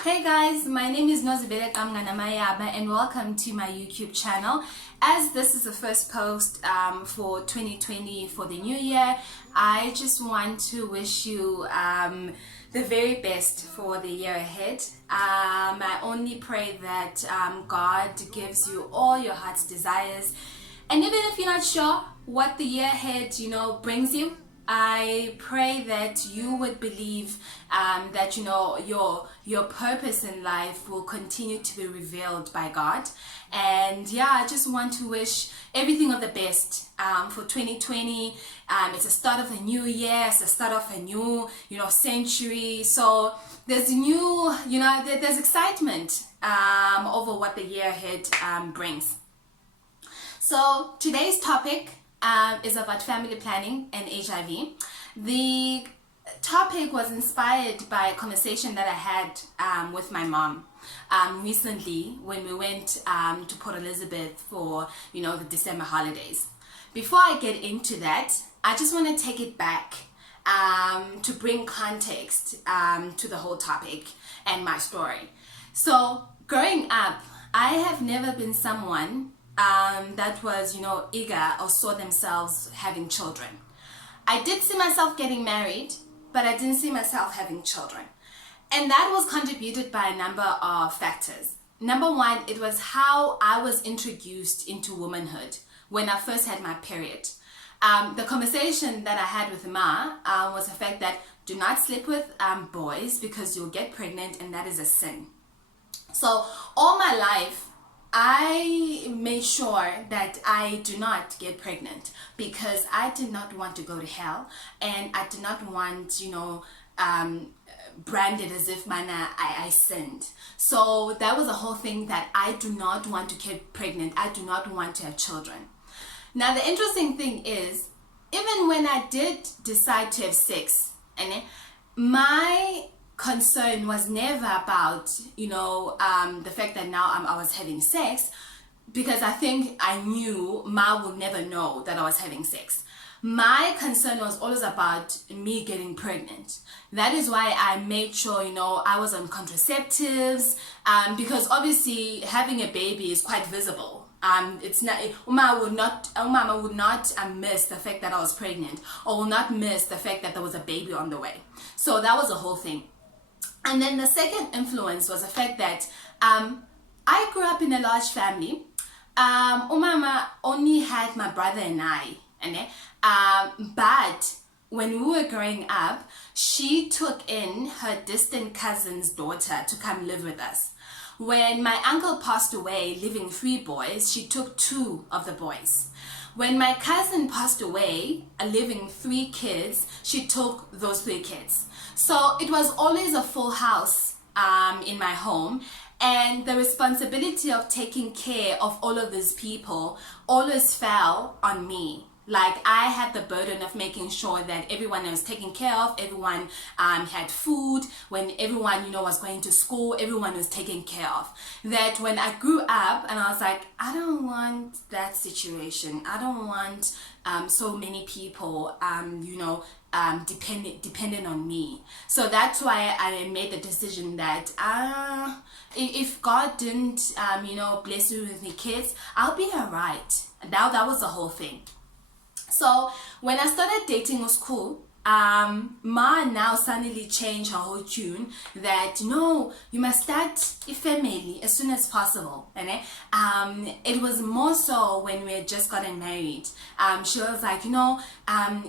Hey guys, my name is Nozibele Kamnganamayaba and welcome to my YouTube channel. As this is the first post for 2020 for the new year, I just want to wish you the very best for the year ahead. I only pray that God gives you all your heart's desires, and even if you're not sure what the year ahead brings you, I pray that you would believe that your purpose in life will continue to be revealed by God. And yeah, I just want to wish everything of the best for 2020. It's the start of a new year, it's the start of a new century. So there's there's excitement over what the year ahead brings. So today's topic is about family planning and HIV. The topic was inspired by a conversation that I had with my mom recently when we went to Port Elizabeth for the December holidays. Before I get into that, I just want to take it back to bring context to the whole topic and my story. So growing up, I have never been someone that was eager or saw themselves having children. I did see myself getting married, but I didn't see myself having children, and that was contributed by a number of factors. Number one, it was how I was introduced into womanhood when I first had my period. The conversation that I had with Ma was the fact that do not sleep with boys because you'll get pregnant, and that is a sin. So all my life I made sure that I do not get pregnant because I did not want to go to hell, and I did not want, branded as if I sinned. So that was a whole thing, that I do not want to get pregnant. I do not want to have children. Now the interesting thing is, even when I did decide to have sex, and my concern was never about the fact that now I was having sex, because I think I knew Ma would never know that I was having sex. My concern was always about me getting pregnant. That is why I made sure I was on contraceptives, because obviously having a baby is quite visible. It's not, Umama would not miss the fact that I was pregnant, or will not miss the fact that there was a baby on the way. So that was the whole thing. And then the second influence was the fact that I grew up in a large family. Umama only had my brother and I, but when we were growing up, she took in her distant cousin's daughter to come live with us. When my uncle passed away, leaving 3 boys, she took 2 of the boys. When my cousin passed away, leaving 3 kids, she took those 3 kids. So it was always a full house in my home, and the responsibility of taking care of all of these people always fell on me. Like, I had the burden of making sure that everyone was taken care of, everyone had food, when everyone was going to school, everyone was taken care of. That when I grew up, and I was like, I don't want that situation. I don't want so many people dependent on me. So that's why I made the decision that if God didn't bless me with the kids, I'll be alright. That was the whole thing. So when I started dating was cool, Ma now suddenly changed her whole tune that no, you must start a family as soon as possible. And it was more so when we had just gotten married. She was like,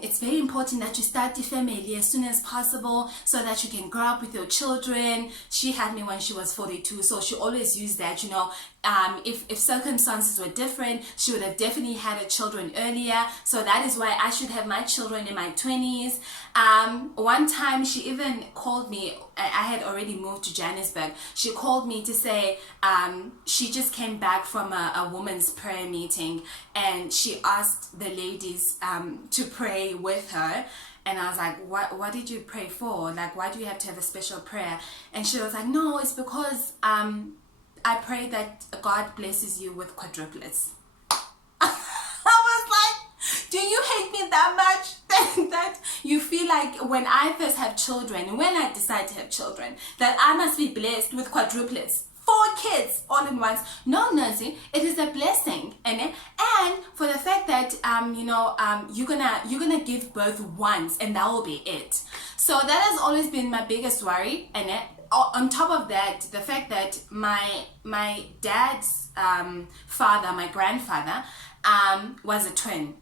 it's very important that you start the family as soon as possible so that you can grow up with your children. She had me when she was 42, so she always used that, if circumstances were different, she would have definitely had her children earlier. So that is why I should have my children in my 20s. One time she even called me. I had already moved to Johannesburg. She called me to say she just came back from a women's prayer meeting, and she asked the ladies to pray with her. And I was like, what did you pray for? Like, why do you have to have a special prayer? And she was like, no, it's because I pray that God blesses you with quadruplets. I was like, do you hate me that much that you feel like when I first have children, when I decide to have children, that I must be blessed with quadruplets. 4 kids all in once. No, Nancy, it is a blessing, and for the fact that you're gonna give birth once, and that will be it. So that has always been my biggest worry, and on top of that, the fact that my dad's father, my grandfather, was a twin,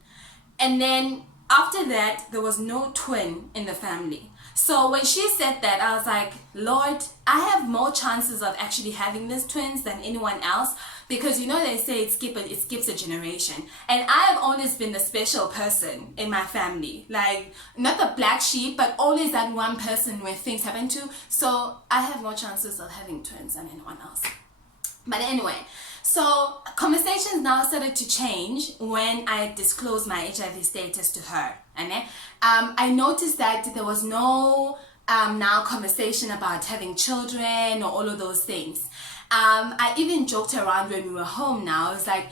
and then after that there was no twin in the family. So when she said that, I was like, Lord, I have more chances of actually having these twins than anyone else, because they say it skips a generation, and I have always been the special person in my family, like not the black sheep, but always that one person where things happen to. So I have more chances of having twins than anyone else. But anyway, so conversations now started to change when I disclosed my HIV status to her, and I noticed that there was no now conversation about having children or all of those things. I even joked around when we were home now. I was like,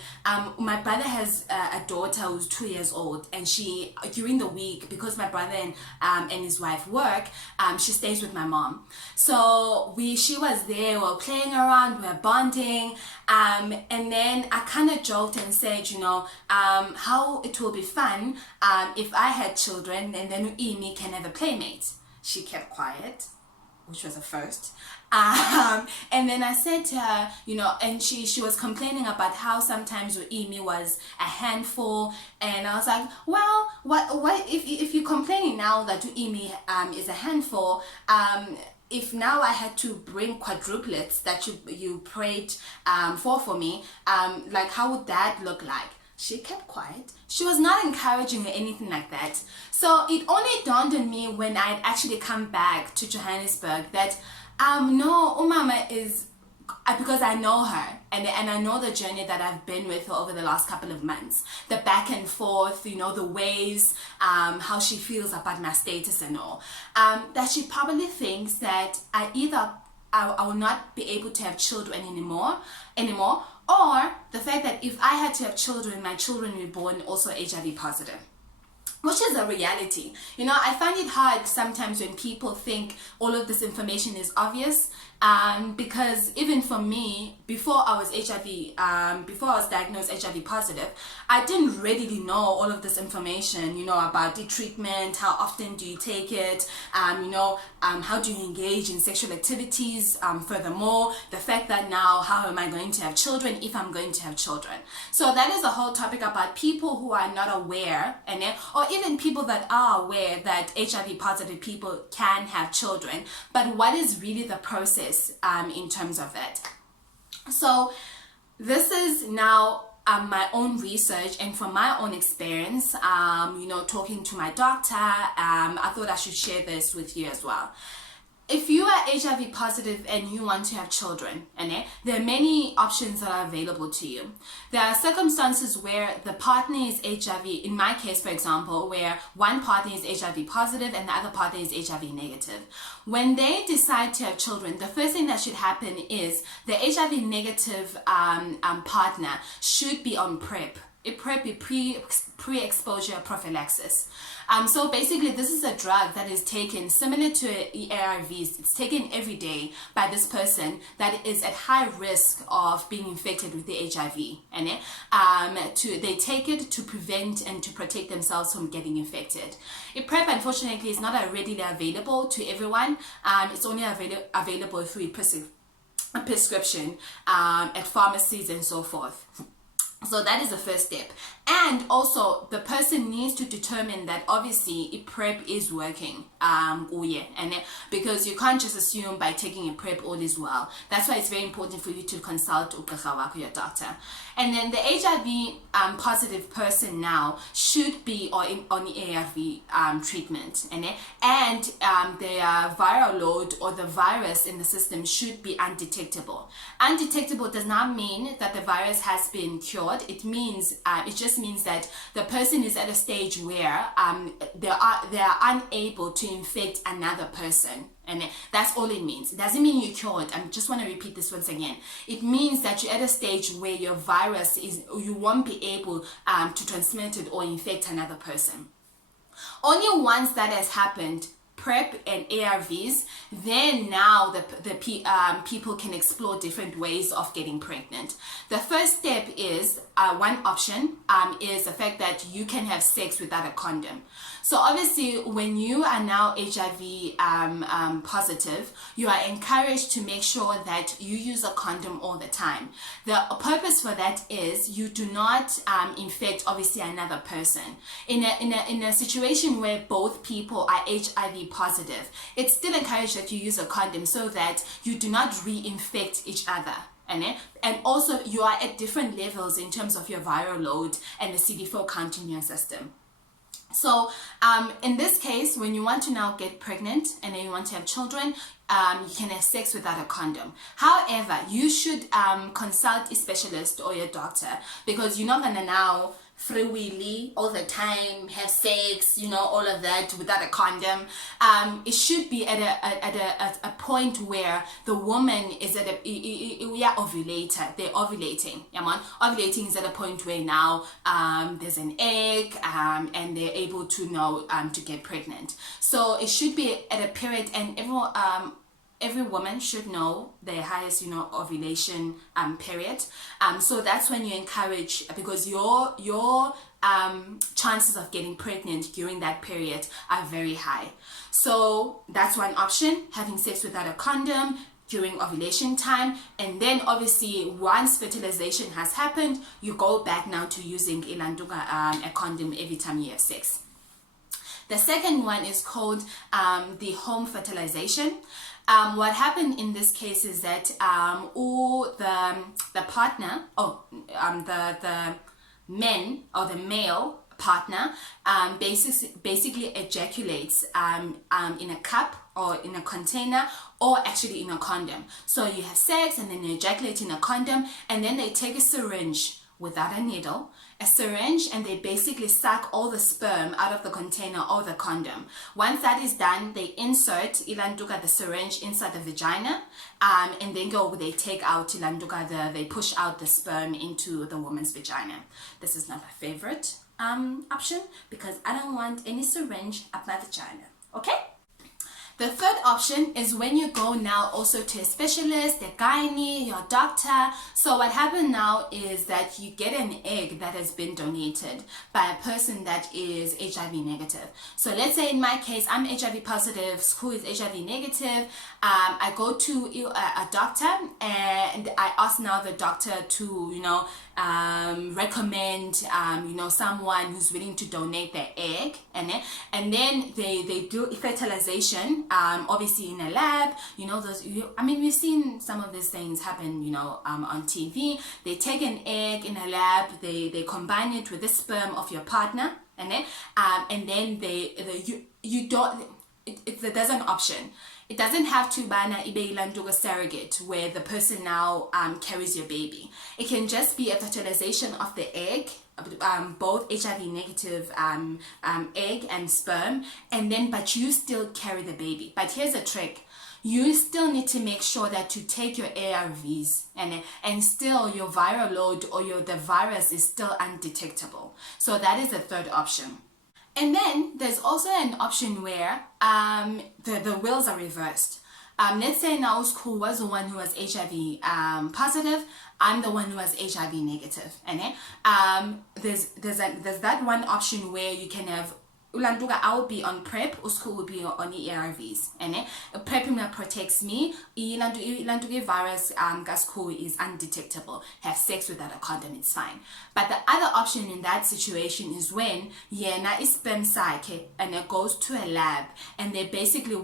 my brother has a daughter who's 2 years old, and she, during the week, because my brother and his wife work, she stays with my mom. So she was there, we were playing around, we were bonding, and then I kind of joked and said, how it will be fun if I had children, and then Amy can have a playmate. She kept quiet, which was a first. And then I said to her, and she was complaining about how sometimes Amy was a handful, and I was like, well, what if you're complaining now that Amy is a handful, if now I had to bring quadruplets that you prayed for me, like how would that look like? She kept quiet. She was not encouraging or anything like that. So it only dawned on me when I'd actually come back to Johannesburg that no, Umama is, because I know her, and I know the journey that I've been with her over the last couple of months, the back and forth, the ways, how she feels about my status and all, that she probably thinks that I will not be able to have children anymore, or the fact that if I had to have children, my children will be born also HIV positive, which is a reality. I find it hard sometimes when people think all of this information is obvious, because even for me, before I was diagnosed HIV positive, I didn't readily know all of this information, about the treatment, how often do you take it, how do you engage in sexual activities, furthermore, the fact that now, how am I going to have children if I'm going to have children? So that is a whole topic about people who are not aware, or even people that are aware that HIV positive people can have children, but what is really the process in terms of that. So this is now my own research, and from my own experience, talking to my doctor, I thought I should share this with you as well. If you are HIV positive and you want to have children, there are many options that are available to you. There are circumstances where the partner is HIV, in my case, for example, where one partner is HIV positive and the other partner is HIV negative. When they decide to have children, the first thing that should happen is the HIV negative partner should be on PrEP. PrEP is pre-exposure prophylaxis. So basically, this is a drug that is taken similar to ARVs. It's taken every day by this person that is at high risk of being infected with the HIV. And they take it to prevent and to protect themselves from getting infected. PrEP, unfortunately, is not readily available to everyone. It's only available through a prescription at pharmacies and so forth. So that is the first step. And also, the person needs to determine that obviously PrEP is working, because you can't just assume by taking a PrEP all is well. That's why it's very important for you to consult your doctor. And then the HIV positive person now should be on the ARV treatment, and their viral load or the virus in the system should be undetectable. Undetectable does not mean that the virus has been cured. It just means that the person is at a stage where they are unable to infect another person. And that's all it means. It doesn't mean you're cured. I just want to repeat this once again. It means that you're at a stage where your virus you won't be able to transmit it or infect another person. Only once that has happened, PrEP and ARVs, then now people can explore different ways of getting pregnant. The first step is, one option is the fact that you can have sex without a condom. So obviously when you are now HIV positive, you are encouraged to make sure that you use a condom all the time. The purpose for that is you do not infect obviously another person. In a situation where both people are HIV positive, it's still encouraged that you use a condom so that you do not reinfect each other. And also you are at different levels in terms of your viral load and the CD4 count in your system. So in this case, when you want to now get pregnant and then you want to have children, you can have sex without a condom. However, you should consult a specialist or your doctor, because you're not gonna now freewheeling all the time have sex, all of that without a condom. It should be at a point where the woman is at we are ovulator. They're ovulating. Ovulating is at a point where now there's an egg and they're able to know to get pregnant. So it should be at a period, and every woman should know their highest, ovulation period. So that's when you encourage, because your chances of getting pregnant during that period are very high. So that's one option, having sex without a condom during ovulation time. And then obviously once fertilization has happened, you go back now to using a condom every time you have sex. The second one is called the home fertilization. What happened in this case is that the partner, the men or the male partner basically ejaculates in a cup or in a container, or actually in a condom. So you have sex and then you ejaculate in a condom, and then they take a syringe without a needle, a syringe, and they basically suck all the sperm out of the container or the condom. Once that is done, they insert the syringe inside the vagina, and then they take out they push out the sperm into the woman's vagina. This is not my favorite option, because I don't want any syringe up my vagina. Okay? The third option is when you go now also to a specialist, a gynae, your doctor. So what happened now is that you get an egg that has been donated by a person that is HIV negative. So let's say in my case, I'm HIV positive, who is HIV negative. I go to a doctor and I ask now the doctor to, recommend someone who's willing to donate their egg, and then they do fertilization, obviously in a lab. We've seen some of these things happen on TV. They take an egg in a lab, they combine it with the sperm of your partner, and then there's an option. It doesn't have to be a surrogate where the person now carries your baby. It can just be a fertilization of the egg, both HIV negative egg and sperm, but you still carry the baby. But here's the trick. You still need to make sure that you take your ARVs and still your viral load or the virus is still undetectable. So that is the third option. And then there's also an option where the wheels are reversed. Let's say now who was the one who was HIV positive, I'm the one who was HIV negative. And there's that one option where you can have I will be on PrEP, Usko will be on the ARVs. And PrEP protects me. Virus is undetectable. Have sex without a condom, it's fine. But the other option in that situation is when is sperm cycle and it goes to a lab and they basically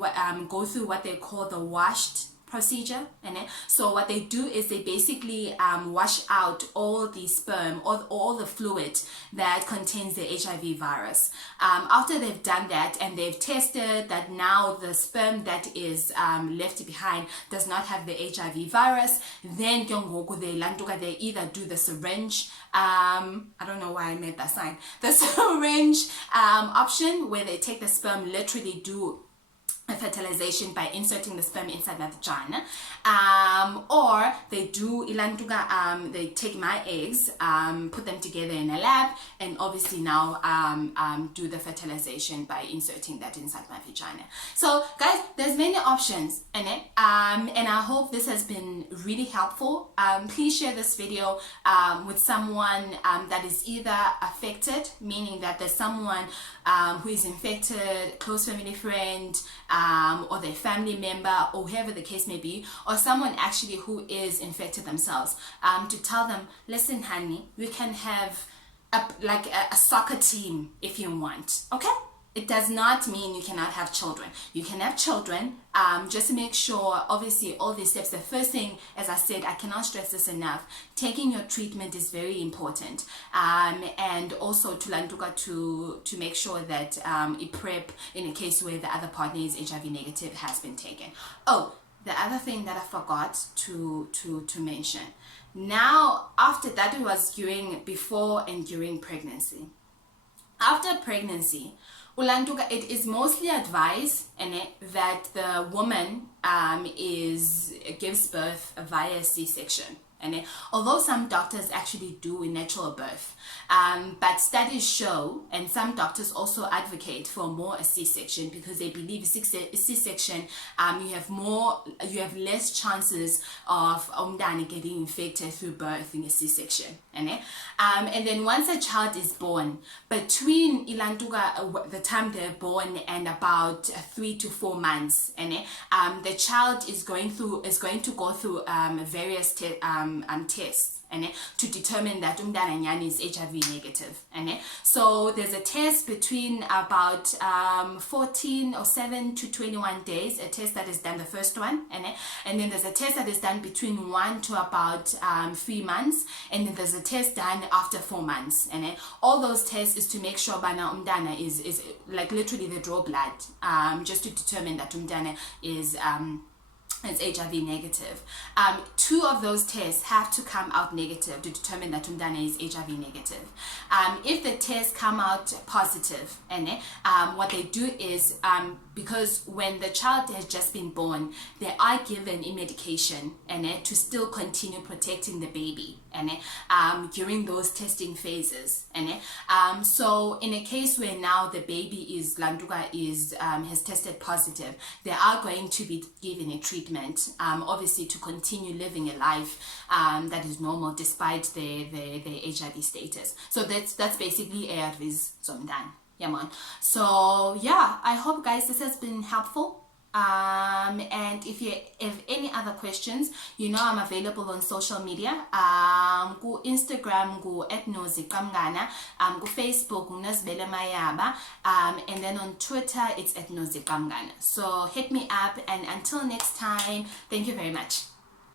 go through what they call the washed procedure. So what they do is they basically wash out all the sperm or all the fluid that contains the HIV virus. After they've done that and they've tested that now the sperm that is left behind does not have the HIV virus, then they either do the syringe, I don't know why I made that sign, the syringe option where they take the sperm, literally do fertilization by inserting the sperm inside the vagina, or they do ilantuka, they take my eggs, put them together in a lab, and obviously now do the fertilization by inserting that inside my vagina. So guys, there's many options in it, and I hope this has been really helpful. Please share this video with someone that is either affected, meaning that there's someone who is infected, close family friend, or their family member, or whoever the case may be, or someone actually who is infected themselves, to tell them, listen honey, we can have a soccer team if you want, okay? It does not mean you cannot have children. You can have children, just to make sure, obviously, all these steps. The first thing, as I said, I cannot stress this enough, taking your treatment is very important. And also to make sure that a PrEP, in a case where the other partner is HIV negative, has been taken. Oh, the other thing that I forgot to mention. Now, after that, it was before and during pregnancy. After pregnancy, it is mostly advised that the woman gives birth via C-section. And although some doctors actually do a natural birth, but studies show, and some doctors also advocate for more a C-section, because they believe C-section, you have less chances of umntwana getting infected through birth in a C-section. And then once a child is born, between the time they're born and about 3 to 4 months, the child is going to go through various tests to determine that umntwana nyani is HIV negative. So there's a test between about 14 or 7 to 21 days, a test that is done, the first one, and then there's a test that is done between 1 to about 3 months, and then there's a test done after 4 months. All those tests is to make sure bana umntwana is like literally they draw blood, just to determine that umntwana is HIV negative. 2 of those tests have to come out negative to determine that umntwana is HIV negative. If the tests come out positive, what they do is, because when the child has just been born, they are given a medication to still continue protecting the baby during those testing phases. So in a case where now the baby has tested positive, they are going to be given a treatment, obviously to continue living a life that is normal despite their HIV status. So that's basically ARVs zomntwana. Yeah, man. So yeah, I hope guys this has been helpful. And if you have any other questions, I'm available on social media. Go Instagram, go @nozikamngana, go Facebook, @nozibelemayaba, and then on Twitter it's @nozikamngana. So hit me up, and until next time, thank you very much.